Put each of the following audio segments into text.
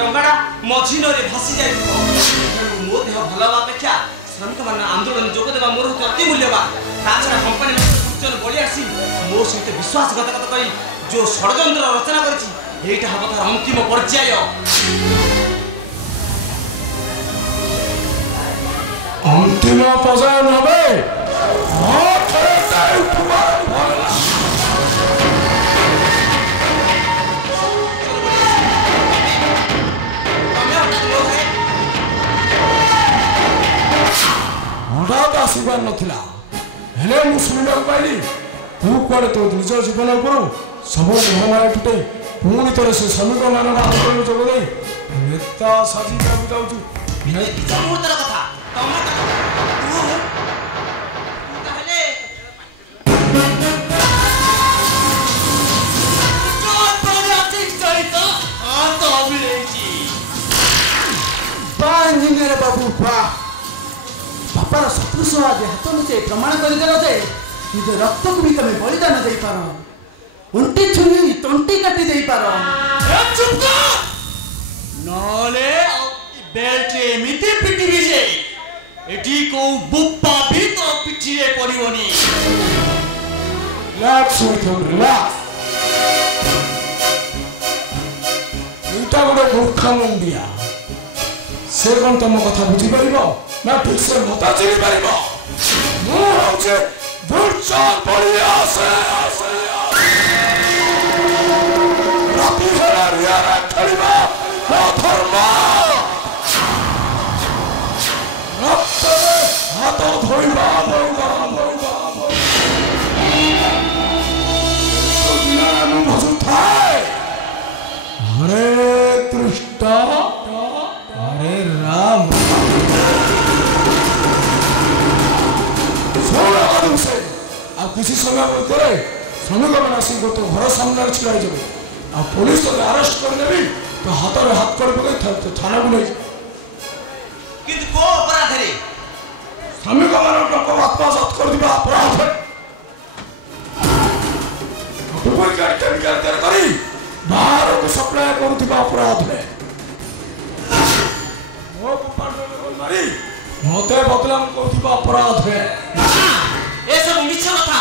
डंगाटा मझी नदी भासी जाए मो देह भल हवा अपेक्षा श्रमिक मान आंदोलन जोग देवा मोर अति मूल्यवान ताछड़ा कंपनी सुचन बड़ी आसी मो सहित विश्वासघातकता करी जो षड्यंत्र रचना करिछि एटा हब तार अंतिम पर्याय अंतिम पर्याय नबे हठात आसबार नाला हेले मुझे पाइली तू कड़े तो निज जीवन सब महामारी टुटे पुणी थे से श्रमिक मान आंदोलन जोगदे नेता साजी जाऊँ बाबू बापार शत्रु सह आज हाथ मिसे प्रमाण करदेल जे निज रक्त को भी तुम बलिदान दे पार उंटी छुई तंटी काटी दे पार नले बेल्ट एमिति पिटिबी जे एटी को बुप्पा भी तो पिटिए पड़िबनी रिलैक्स रिलैक्स एटा गोटे मूर्खा मुंडिया से कौन तुम कथा बुझी पार ना ठीक से मता चिड़ी पार हाथ धोइबा हरे कृष्ण हरे राम किसी समय मध्य श्रमिक मैंने आसिक तो घर सामने छिड़ा आ पुलिस तो अरेस्ट करने तो हाथ में हाथ कर पकड़ थाना को नहीं श्रमिक मान आत्मसात कर दिबा अपराध बाहर को सप्लाई कर अपराध मत बदनाम कर अपराध जदि सब मिछ कथा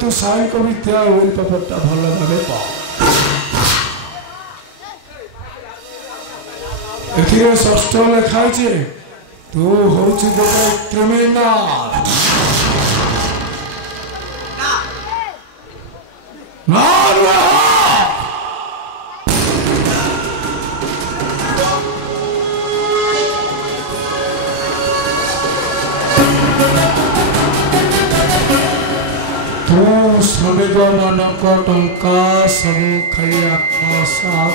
तू साइन को विद्या विल पेपरटा भल भावे पा एथिरे षष्ठ लिखाई छे तू होछि गोटे क्रिमिनल ना श्रमिक मानक टंका सब खाली आत्मसात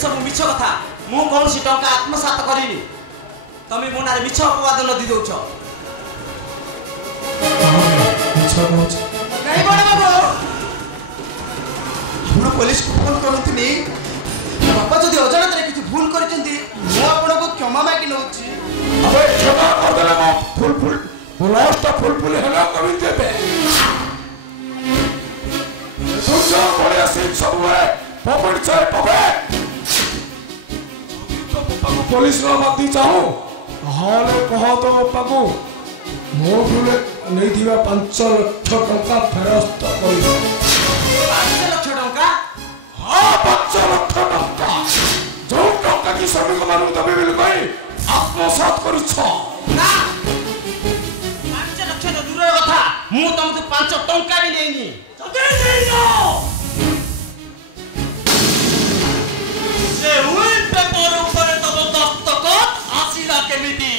सब मिछ कथा मु कौन सी टंका आत्मसात करिनी तमे मो नारे मिछ अपवाद नदी दउछ नहीं बड़ बाबू आपण पुलिस को फोन करंतनी बापा जदि अजाणत रे किछ भूल करचंती मु आपण को क्षमा मागी नउची अबे क्षमा कर देला मा फुल लास्ट फुल हेला कवि देबे तुझा बड़े से सब है पकड़ चाहे पकड़े पुलिस रो मत चाहो हाले कह तो पागो मो फुले नहीं दिवा 5 लाख टका फेरस्त कर 5 लाख टका हां 5 लाख टका जो टका की श्रमिक मानु दबे बिल कई आत्मसात करू छ ना 5 लाख तो दूर कथा मु तुमके 5 टका भी लेनी जदे देनो से हुई पेपर ऊपर तो दस्तखत आसीला केमिति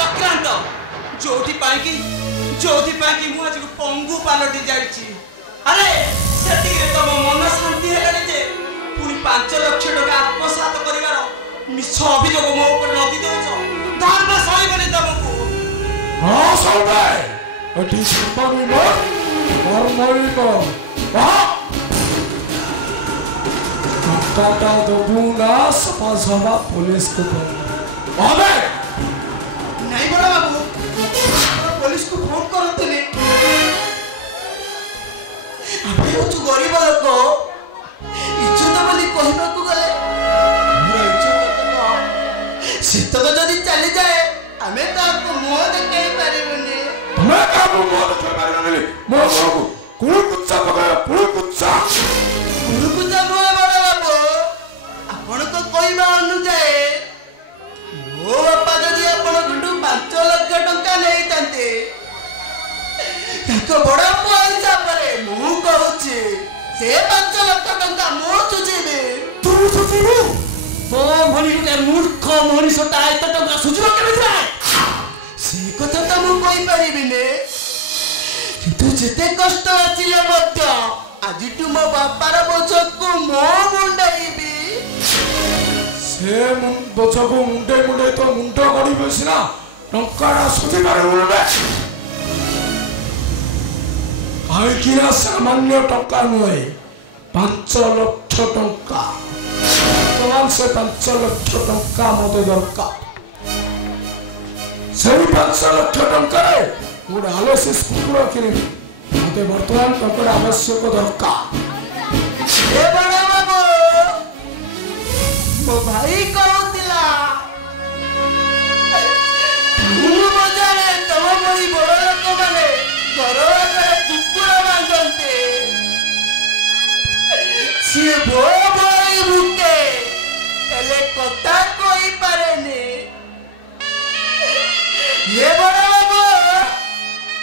चक्रांत जोठी पाई मु आज पंगु पालटी जाईची अरे सेठी रे तम मन शांति हेले जे पूरी 5 लाख टका आत्मसात करिवार मिछ अभियोग मो ऊपर नदी देउछ धर्म सही बने तमको हां सौभाय अठी संपमी मत और मरी को हां टाटा दबुना सपा सभा पुलिस को अबे नहीं बड़ा बाबू पुलिस को फोन करते ହଉଛୁ ଗରିବ ଲୋକ ଇଜ୍ଜତ ବୋଲି କହିବାକୁ ଗଲେ ସେତକ ଯଦି ଚାଲିଯାଏ ଆମେ କାହାକୁ ମୁହଁ ଦେଖାଇ ପାରିବୁନି। ତମେ କାହାକୁ ମୁହଁ ଦେଖାଇ ପାରିବନି। ମୋ ମୁହଁକୁ କୁଳୁକୁଚା ପକାଇବା କୁଳୁକୁଚା ନୁହେଁ ବଡ଼ ବାବୁ। ଆପଣଙ୍କ କହିବା ଅନୁଯାୟୀ ମୋ ବାପା ଯଦି ଆପଣଙ୍କଠୁ 5 ଲକ୍ଷ ଟଙ୍କା ନେଇଥାନ୍ତେ ତାଙ୍କ ବଡ଼ ପୁଅ ହିସାବରେ ମୁଁ କହୁଛି ସେ 5 ଲକ୍ଷ ଟଙ୍କା ମୁଁ ସୁଝିବି। ତୁ ସୁଝିବୁ? ତୋ ଭଳି ଗୋଟେ ମୂର୍ଖ ମଣିଷଟା ଏତେ ଟଙ୍କା ସୁଝିବ କେମିତି? ସେ କଥା ତ ମୁଁ କହିପାରିବିନି, କିନ୍ତୁ ଯେତେ କଷ୍ଟ ଆସିଲେ ମଧ୍ୟ ଆଜିଠୁ ମୋ ବାପାର ବୋଝକୁ ମୁଁ ମୁଣ୍ଡେଇବି। ସେ ବୋଝକୁ ମୁଣ୍ଡେଇ ତ ମୁଣ୍ଡ ଗଡ଼ିବେ ସିନା ଟଙ୍କାଟା ସୁଝି ପାରିବୁନି। କାହିଁକି ନା ସାମାନ୍ୟ ଟଙ୍କା ନୁହେଁ, 5 ଲକ୍ଷ ଟଙ୍କା। ବର୍ତ୍ତମାନ ସେ 5 ଲକ୍ଷ ଟଙ୍କା ମତେ ଦରକାର। ସେଇ 5 ଲକ୍ଷ ଟଙ୍କାରେ ଗୋଟେ ଆଲୋସିସ୍ କୁକୁର କିଣିବି। ମତେ ବର୍ତ୍ତମାନ ଟଙ୍କାଟା ଆବଶ୍ୟକ ଦରକାର। ମୋ ଭାଇ କହୁଥିଲା ବଜାରରେ ତମ ଭଳି ବଡ଼ ଲୋକମାନେ ଘର ଆଗରେ କୁକୁର ବାନ୍ଧନ୍ତି। ସିଏ ଭୋ ଭୋଇ ଭୁକେ ହେଲେ କଥା କହିପାରେନି। ଏ ବଡ଼ ବାବୁ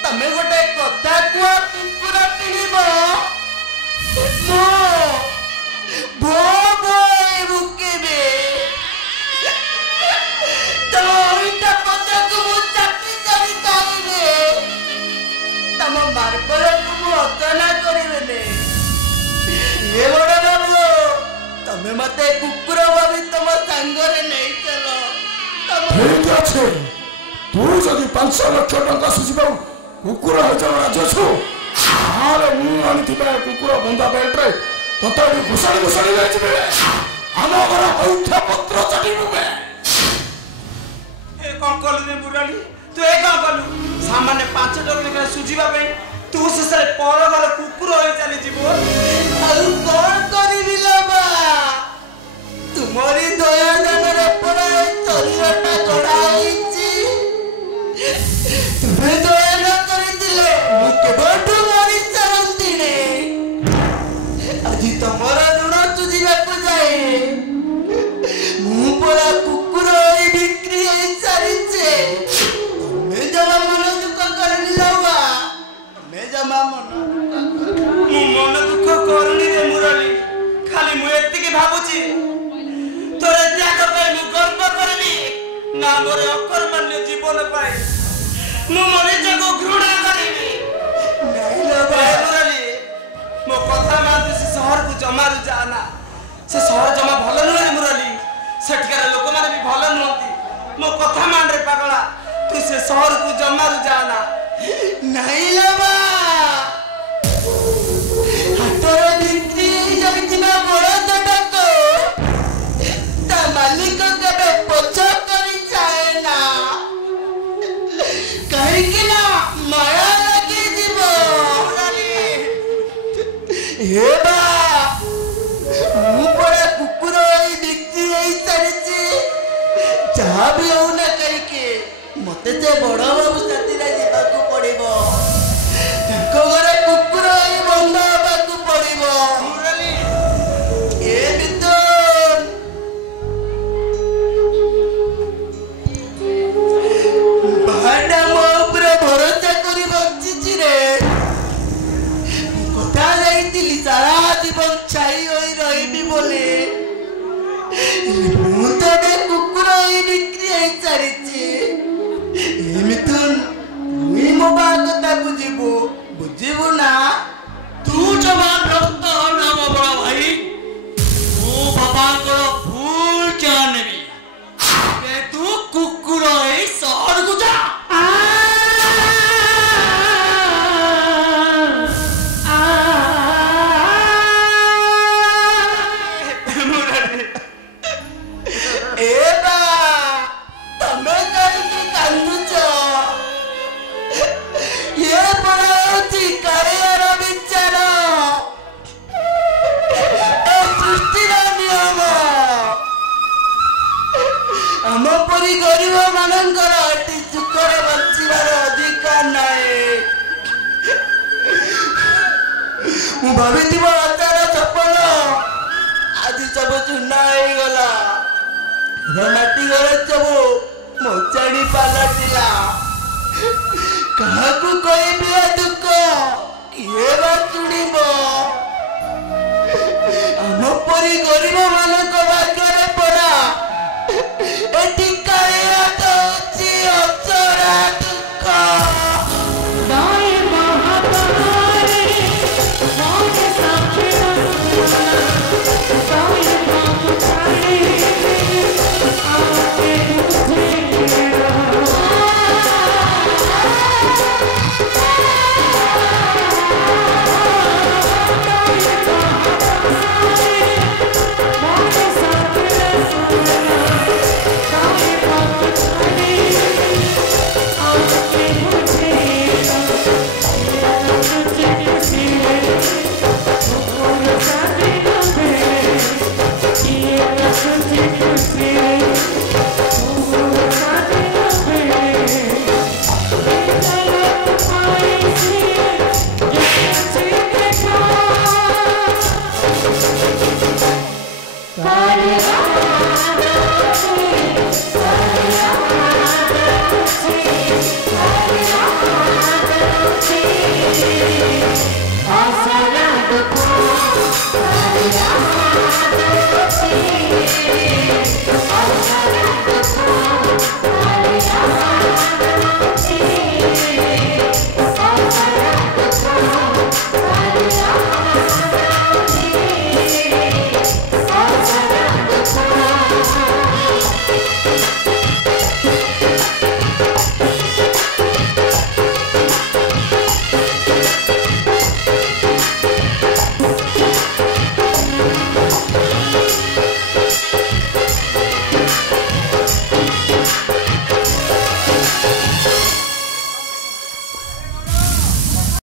ତମେ ଗୋଟେ କଥା କୁହ, କୁକୁର କିଣିବ? ଭୋ ଭୋଇ ଭୁକିବେ। ତମ ଅଇଁଠା ପଦାକୁ ମୁଁ ଚାଟି ଚାଟି ଖାଇବି। ତମ ମାର୍ବଲକୁ ମୁଁ ଅତନା କରିବିନି। ଏ ବଡ଼ ବାବୁ ତମେ ମତେ କୁକୁର ଭାବି ତମ ସାଙ୍ଗରେ ନେଇ ଚାଲ। ଠିକ ଅଛି, ତୁ ଯଦି 5 ଲକ୍ଷ ଟଙ୍କା ସୁଝିବାକୁ କୁକୁର ହେଇଯାଉ ରାଜି ଅଛୁ, ତାହେଲେ ମୁଁ ଆଣିଥିବା କୁକୁର ବନ୍ଧା ବେଲ୍ଟରେ ତତେ ଘୋଷାଡ଼ି ଘୋଷାଡ଼ି ଯାଇଯିବେ। ଆମ ଘର ଔଷଧ ପତ୍ର ଚାଟିବୁ। ଏ କ'ଣ କଲୁ ରେ ବୁରାଲି? ତୁ ଏ କ'ଣ କଲୁ? ସାମାନ୍ୟ 5 ଟଙ୍କା ସୁଝିବା ପାଇଁ ତୁ ଶେଷରେ ପର ଘର କୁକୁର ହୋଇ ଚାଲିଯିବୁ। ଆଉ କ'ଣ କରିବି ଲୋ ମା? ତୁମରି ଦୟା ଦାନରେ ପରା ଶରୀରଟା ଗଢ଼ା ହେଇଛି। ତୁମେ ଦୟା ନ କରିଥିଲେ ମୁଁ କେବେଠୁ ମରି ସାରନ୍ତିଣି। ଆଜି ତମର ଋଣ ସୁଝିବାକୁ ଯାଏ ମୁଁ ପରା କୁକୁର ହୋଇ ବିକ୍ରି ହେଇ ସାରିଛେ। ତମେ ଜମା ମନ ଦୁଃଖ କରିନି ଲୋ ମା, ତମେ ଜମା ମନ ମୁଁ ମନ ଦୁଃଖ କରୁନି ରେ ମୁରଲି। ଖାଲି ମୁଁ ଏତିକି ଭାବୁଛି ତୋର ତ୍ୟାଗ ପାଇଁ ମୁଁ ଗର୍ବ କରିବି ନା ମୋର ଅକର୍ମଣ୍ୟ ଜୀବନ ପାଇଁ ମୁଁ ମୋ ନିଜକୁ ଘୃଣା କରିବି। ମୁରଲି ମୋ କଥା ମାନୁ, ସେ ସହରକୁ ଜମାରୁ ଯାଆନା। ସେ ସହର ଜମା ଭଲ ନୁହେଁ ମୁରଲି। ସେଠିକାର ଲୋକମାନେ ବି ଭଲ ନୁହନ୍ତି। ମୋ କଥା ମାନ ରେ ପାଗଳା, ତୁ ସେ ସହରକୁ ଜମାରୁ ଯାଆନା। ନାଇଁ ଲୋ ମା, ହାଟରେ ବିକ୍ରି ହେଇଯାଇଥିବା ବଳଦଟାକୁ ତା ମାଲିକ କେବେ ପଛ କରି ଯାଏ ନା। କାହିଁକି ନା ମାୟା ଲାଗିଯିବ। ଏ ବା ମୁଁ ପରା କୁକୁର ହୋଇ ବିକ୍ରି ହେଇ ସାରିଛି। ଯାହା ବି ହଉନା କାହିଁକି ମତେ ସେ ବଡ଼ ବାବୁ ସାଥିରେ ଯିବାକୁ ପଡ଼ିବ। ତାଙ୍କ ଘରେ କୁକୁର ହୋଇ ବନ୍ଧ ହେବାକୁ ପଡ଼ିବ। ଏ ବିତୁନ ବାହାଟା ମୋ ଉପରେ ଭରସା କରି ବଞ୍ଚିଛି ରେ। ମୁଁ କଥା ଦେଇଥିଲି ସାରା ଜୀବନ ଛାଇ ହୋଇ ରହିବି ବୋଲି। ମୁଁ ତ ଏବେ କୁକୁର ହୋଇ ବିକ୍ରି ହେଇ ସାରିଛି। ଏ ମିଥୁନ, ତୁଇ ମୋ आम परी गरीब मानकर एटी सुखरे बंचिबार अधिकार नाए मु भाविथिबो आचार सपन आज सब चुना हो गला माटी घर सब मोचाणी पालटिला काहाकू कहबी दुख किए बा चुड़ीब आम परी गरीब मानक भाग्य पड़ा एटी काया दउची अचरा दुख दाई महातारे मोके साथे दाई महातारे आके तुझे Asana